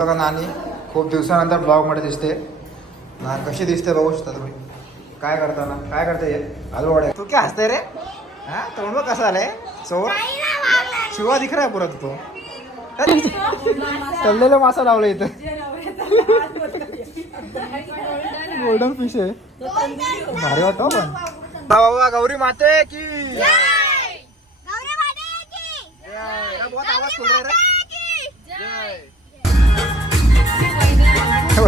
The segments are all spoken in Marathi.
बघा नानी खूप दिवसानंतर ब्लॉगमध्ये दिसते. ना कशी दिसते बघू शकता तुम्ही? काय करताना काय करते आलूवाडे तू काय हसते रे? हा? तोंड बघ कसं आलंय चोर. शिवा दिख रहा पुरा तो तळलेलं मासा लावलं इथं. गोल्डन फिश आहे. भारी वाटतो हो पण. बाबा गौरी माते की.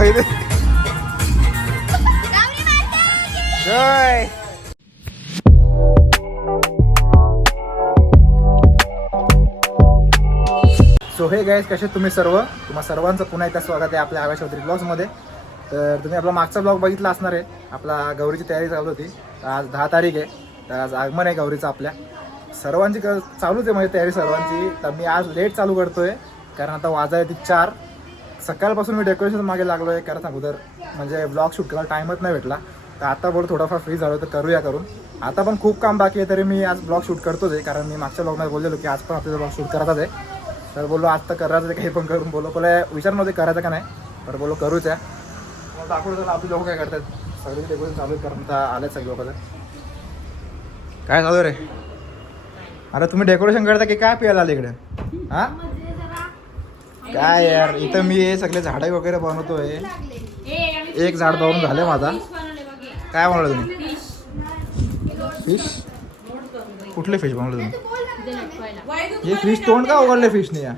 वहिनी. जय. सो हे गाईज कसे तुम्ही सर्व? तुम्हा सर्वांचं पुन्हा एकदा स्वागत आहे आपल्या आकाश चौधरी ब्लॉग्समध्ये तर तुम्ही आपला मागचा ब्लॉग बघितला असणार आहे. आपला गौरीची तयारी चालू होती. आज दहा तारीख आहे. तर आज आगमन आहे गौरीचं आपल्या. सर्वांची क चालूच आहे म्हणजे तयारी सर्वांची. तर मी आज लेट चालू करतोय. कारण आता वाजाय ती चार. सकाळपासून मी डेकोरेशन मागे लागलो आहे कारण अगोदर म्हणजे ब्लॉग शूट करायला टाईमच नाही भेटला. तर आता बोल थोडाफार फ्री झालो तर करूया करून. आता पण खूप काम बाकी आहे तरी मी आज ब्लॉग शूट करतोच आहे. कारण मी मागच्या ब्लॉगमध्ये बोललेलो की आज पण आपल्याला ब्लॉग शूट करायचाच आहे. तर बोललो आज तर करायचं आहे, काही पण करून बोलो पहिला विचार नव्हते करायचं का नाही? तर बोललो करूच आहे मग दाखवलं तर आपली लोक काय करतात. सगळे डेकोरेशन चालू आहे आले सगळे लोक काय चालू आहे रे? अरे तुम्ही डेकोरेशन करता की काय प्यायला आले इकडे? हां? काय यार इथं मी हे सगळे झाडे वगैरे बनवतोय. एक झाड बनवून झालं माझा. काय बनवलं तुम्ही? फिश कुठले फिश बनवलं तुम्ही? हे फिश तोंड का उघडले फिशने या?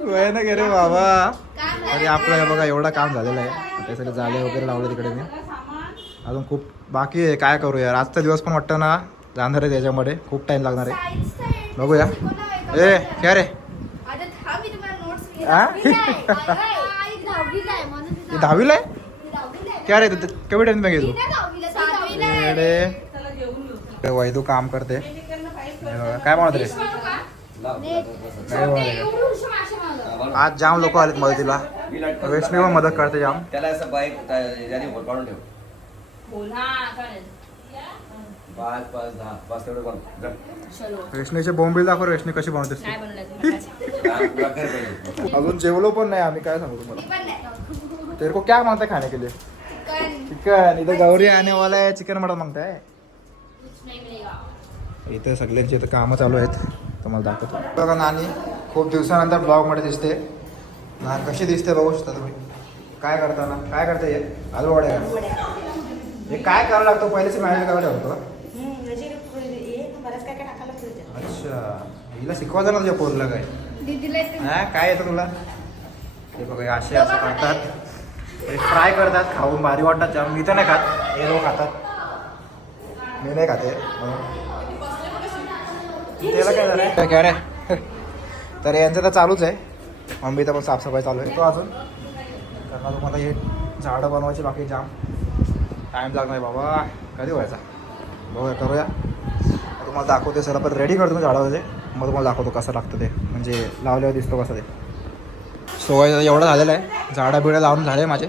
वय ना गे रे बाबा. अरे आपलं बघा एवढं काम झालेलं आहे. आता सगळे जाळे वगैरे लावले तिकडे मी. अजून खूप बाकी आहे. काय करू यार? आजचा दिवस पण वाटतं ना जाणार आहे त्याच्यामध्ये. खूप टाइम लागणार आहे. बघूया. ए क्या रे? हा? हे दहावीला आहे. क्या रे तू- केवढी टेन्थमध्ये तू वैदू काम करते. हे बघा, काय म्हणत रे? काय? आज जाम लोक आलेत मदतीला. वैष्णवी मदत करते जाम. त्याला असं बाईक काढून ठेव. पाच पाच दहा. पाच तेवढं कोण वैष्णवीचे बोंबील दाखव वैष्णवी कशी बनवते अजून. जेवलो पण नाही आम्ही काय सांगू तुम्हाला. तेरे को क्या मागताय खाने के लिए? चिकन. इथं गौरी आने वाला आहे चिकन मटन मागताय. इथं सगळ्यांची इथं कामं चालू आहेत. तुम्हाला दाखवतो. बघा नानी खूप दिवसानंतर ब्लॉगमध्ये दिसते. ना कशी दिसते बघू शकता तुम्ही? काय करताना? काय करते हे आलू वडे. का हे काय करावं लागतं? पहिलेच मॅनेज करायला ठेवतो. अच्छा. हिला शिकवायचं ना तुझ्या पोरला काय? हा काय येतं तुला? हे बघा असे असं करतात फ्राय करतात खाऊन भारी वाटतात. जाम मी तर नाही खात हे लोक खातात. मी नाही खाते त्याला काय झालं काय रे. तर यांचं तर चालूच आहे. मम्मीचं पण साफसफाई चालू आहे. तो अजून. कारण तुम्हाला हे झाडं बनवायची बाकी जाम. टाईम लागणार बाबा. कधी व्हायचा? बघूया करूया. तुम्हाला दाखवते सर. आपण रेडी करतो झाडामध्ये मग तुम्हाला दाखवतो कसं लागतं ते. म्हणजे लावल्यावर दिसतो कसं ते. सोय एवढं झालेलं आहे. झाडं बिडं लावून झाले माझे.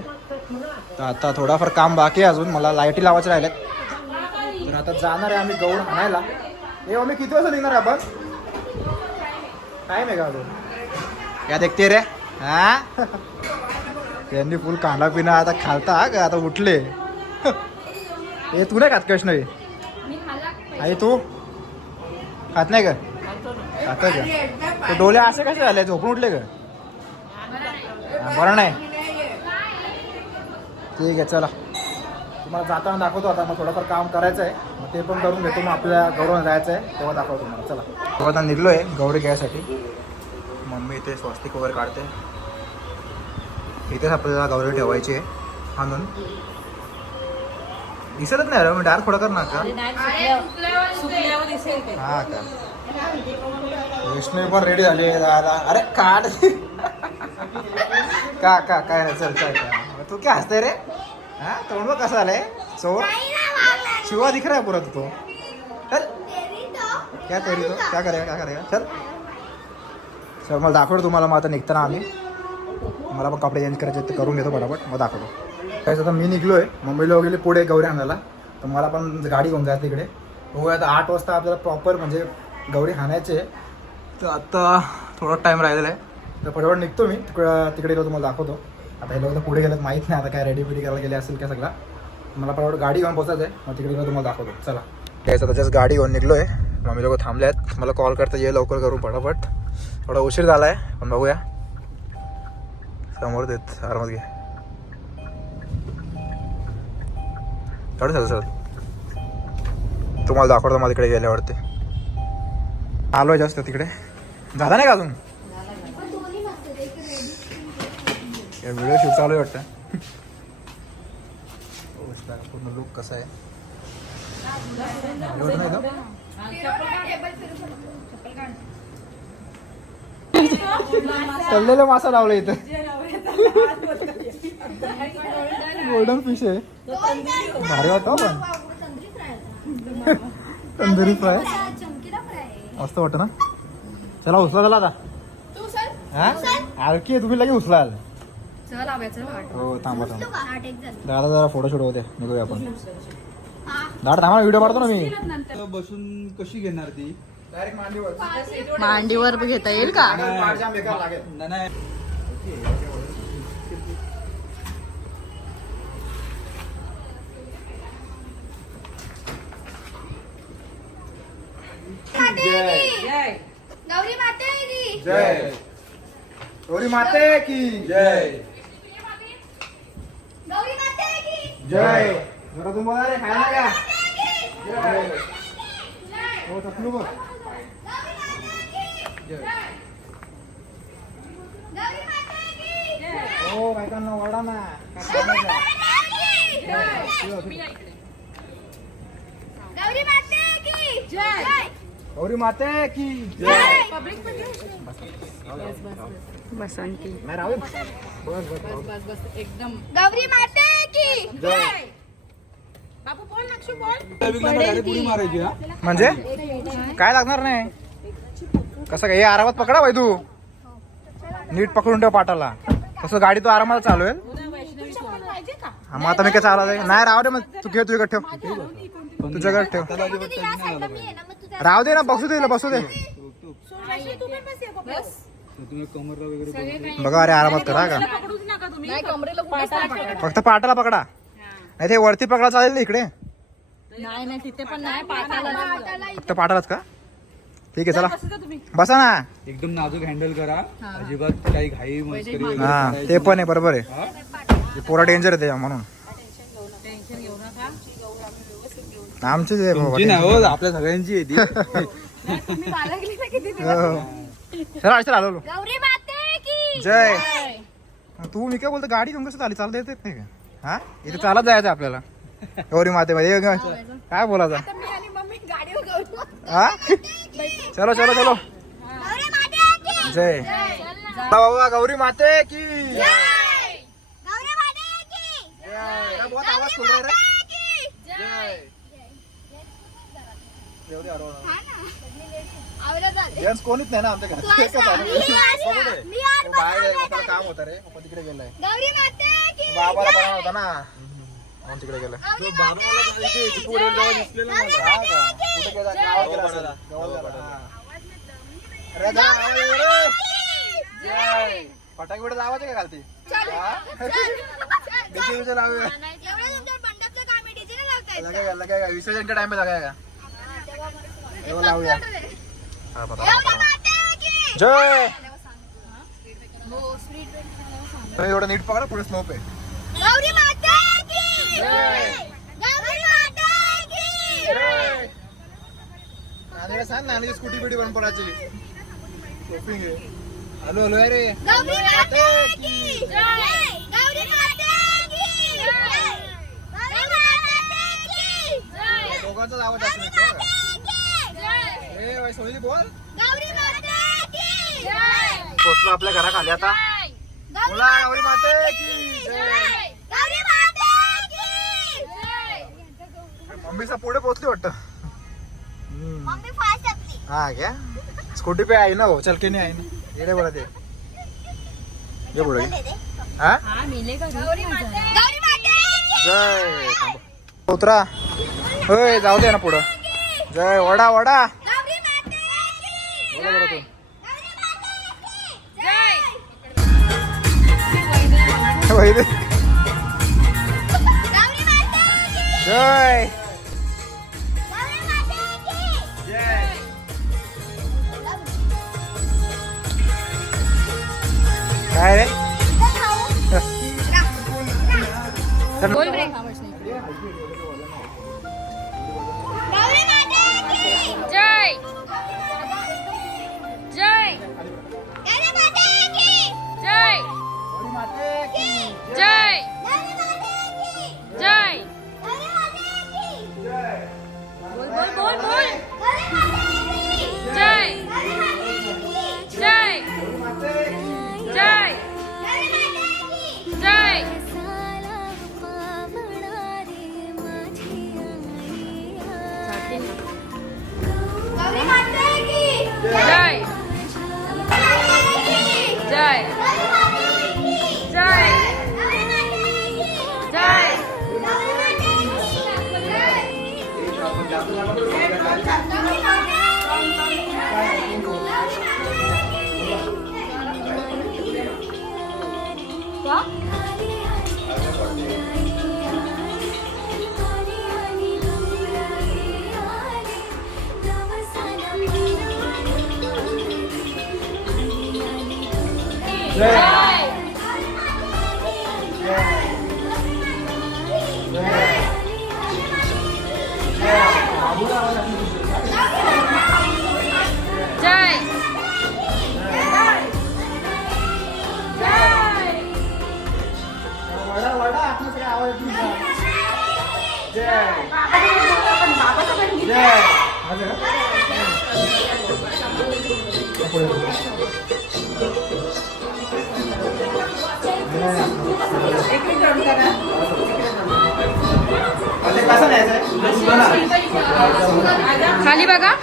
तर आता थोडाफार काम बाकी आहे अजून. मला लाईटी लावायचे राहिलेत तर आता जाणार आहे आम्ही गौर आणायला. हे आम्ही किती वाजता निघणार आहे आपण? टाईम आहे का अजून? या देखते रे. हा? त्यांनी फुल कांदा पिना आता खालता का आता उठले. हे तू नाही खात कृष्ण? आई तू? खात नाही का? खात का? ते डोले असे कसे झाले? झोपून उठले का? बरं नाही. ठीक आहे चला. तुम्हाला जाताना दाखवतो आता. मग थोडंफार काम करायचं आहे मग ते पण करून घेतो. मग आपल्या गौरव जायचं आहे तेव्हा दाखवतो तुम्हाला. चला. तेव्हा आता निघलो आहे गौरी घ्यायसाठी. मम्मी इथे स्वस्तिक वगैरे काढते. इथेच आपल्याला गौरी ठेवायची आहे. आणून. दिसतच नाही अरे मी डार्क थोडं कर ना का हा का? विष्णू पण रेडी झाली जायला अरे काढ. का का काय नाही चल चल. तू काय हसते रे? हा? तोंड बघ कसं आलंय चोर शिवा दिख रहा है पूरा तू. तो चल. क्या तेरी तो? क्या करेगा क्या करेगा? चल. चल मला दाखवतो तुम्हाला मग आता निघताना आम्ही. मला पण कपडे चेंज करायचे ते करून घेतो पटापट मग दाखवतो. काय आता मी निघलो आहे मुंबईला वगैरे पुढे गौरी आणायला तर मला पण गाडी घेऊन जायचं तिकडे. बघूया आता आठ वाजता आपल्याला प्रॉपर म्हणजे गौरी हाणायचे तर आता थोडा टाईम राहिलेला आहे. तर फटाफट निघतो मी. तिकडं तिकडे गेलो तुम्हाला दाखवतो. आता हे लोक पुढे गेलेत माहीत नाही आता काय रेडी बिडी करायला गेले असेल का सगळा. मला फटाफट गाडी घेऊन पोचायचं आहे. मग तिकडे गेलो तुम्हाला दाखवतो. चला. यायचं जस्ट गाडी घेऊन निघलो आहे मम्मी लोक थांबले आहेत मला कॉल करता ये लवकर करू फटाफट. थोडा उशीर झाला आहे पण बघूया. समोर देत आरामात घे. चढ सर सर तुम्हाला दाखवतो मला तिकडे गेल्यावरती. आलो जास्त तिकडे. झाला नाही का अजून? व्हिडिओ शूट चालू आहे वाटतं. पूर्ण लुक कसा आहे? तळलेलं मासा लावलं इथं. गोल्डन फिश आहे. भारी वाटतं पण. तंदुरी फ्राय. मस्त वाटतं ना? चला उचला चला आता. हा? आहे, तुम्ही लगेच उचलाल. हो थांबा थांबा. दादा जरा फोटो शूट होते निघूया आपण. दादा थांबा व्हिडिओ काढतो ना मी. बसून कशी घेणार ती? डायरेक्ट मांडीवर मांडीवर घेता येईल का? नाही, नाही गौरी माते की जय। गौरी माते की जय। गौरी माते की। जय। जरा तुम्हाला रे खायला का। जय। हो चकलू बघ गौरी माते की। हो बायकांना वडा ना गौरी माते की। जय। गौरी माते की. बस बस बस. गौरी माते की उडी मारायची हा? म्हणजे? काय लागणार नाही? कसं काय? हे आरामात पकडा बाई तू नीट पकडून ठेव पाटाला. तसं गाडी तू आरामात चालू आहे हा, मग आता मी काय चालत नाही राहू दे मग तू घे तुझ्याकडे ठेव. तुझ्याकडे ठेव. ना राहू दे ना बसू दे बसू दे. तुम्ही कमरला वगैरे बघा अरे आरामात करा का? नाही कमरेला कुठे फक्त पाटाला पकडा. नाही ते वरती पकडा चालेल ना इकडे? नाही नाही तिथे पण नाही पाताला फक्त पाटालाच का? ठीक आहे चला बसा ना. एकदम नाजूक हँडल करा. अजिबात काही घाई हा ते पण आहे बरोबर आहे. हा? ते पोरा डेंजर आहे ते म्हणून. आमचे जे बाबा तुमची नाही हो आपल्या सगळ्यांची आहे ती. हो. चला चला आलो आलो. गौरी माते की जय. तू मी काय बोलतो गाडी घेऊन कसं चाली चालता येत नाही का? हा? इथे चालत जायचं आपल्याला. गौरी माते मध्ये काय बोलायचं? हा? चलो चलो चलो. गौरी माते की जय. बाबा गौरी माते की जय. गौरी माते की जय. बहुत आवाज सुन रहा है रे. की जय. एवढी जेंट्स कोणीच नाही ना आमच्या घरात एकच? आहे. बाहेर काम होतं रे. पप्पा तिकडे गेलाय. गौरी माते की बाबाला बरा होता ना. म्हणून तिकडे गेलाय. फटाके लावायचे का घालती? विसर्जनच्या टाइम लगा का? तेव्हा लावूया. हा, की. जय! नाही, एवढं नीट पकडा पुढे स्लोप आहे. नानीला सांग नानीची स्कूटी बिटी बंद पडायची शॉपिंग आहे. हॅलो हॅलो अरे गौरी माते की गौरी माते की गौरी माते की दोघांचाच आवाज असतो गौरी नुसता. माते की ए बाई सोनी बोल गौरी माते की घराखाली आता. गौरी बोला गौरी माते की जय. गौरी माते की मम्मीचा पुढे पोचली वाटतं. हा क्या स्कूटी पे आई ना हो चल के नहीं आई ना. ये रे बोला ते. ये बोला हा? गौरी माते की जय! थांबा. उतरा. होय जाऊ दे ना पुढं. जय वडा वडा. പോയത് Rồi. Đây đấy. જય જય જય What? 네. खाली बघा